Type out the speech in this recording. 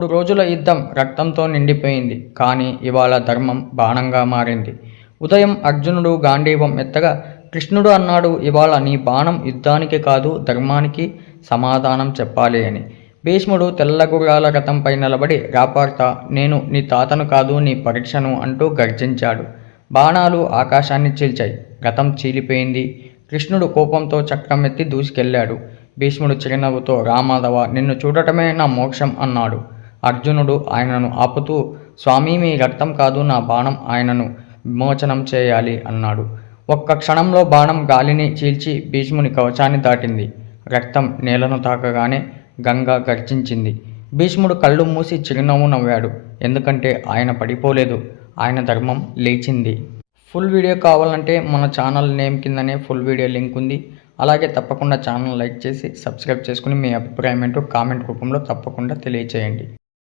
మూడు రోజుల యుద్ధం రక్తంతో నిండిపోయింది. కానీ ఇవాళ ధర్మం బాణంగా మారింది. ఉదయం అర్జునుడు గాంధీవం ఎత్తగా కృష్ణుడు అన్నాడు ఇవాళ నీ బాణం యుద్ధానికి కాదు ధర్మానికి సమాధానం చెప్పాలి అని. భీష్ముడు తెల్లగుర్రాల రథంపై నిలబడి రాపార్త నేను నీ తాతను కాదు నీ పరీక్షను అంటూ గర్జించాడు. బాణాలు ఆకాశాన్ని చీల్చాయి. రథం చీలిపోయింది. కృష్ణుడు కోపంతో చక్రం ఎత్తి దూసుకెళ్ళాడు. భీష్ముడు చిరునవ్వుతో రామాధవ నిన్ను చూడటమే నా మోక్షం అన్నాడు. అర్జునుడు ఆయనను ఆపుతూ స్వామి మీ రక్తం కాదు నా బాణం ఆయనను విమోచనం చేయాలి అన్నాడు. ఒక్క క్షణంలో బాణం గాలిని చీల్చి భీష్ముని కవచాన్ని దాటింది. రక్తం నేలను తాకగానే గంగ గర్జించింది. భీష్ముడు కళ్ళు మూసి చిరునవ్వు నవ్వాడు. ఎందుకంటే ఆయన పడిపోలేదు. ఆయన ధర్మం లేచింది. ఫుల్ వీడియో కావాలంటే మన ఛానల్ నేమ్ కిందనే ఫుల్ వీడియో లింక్ ఉంది. అలాగే తప్పకుండా ఛానల్ లైక్ చేసి సబ్స్క్రైబ్ చేసుకుని మీ అభిప్రాయం ఏంటో కామెంట్ రూపంలో తప్పకుండా తెలియచేయండి.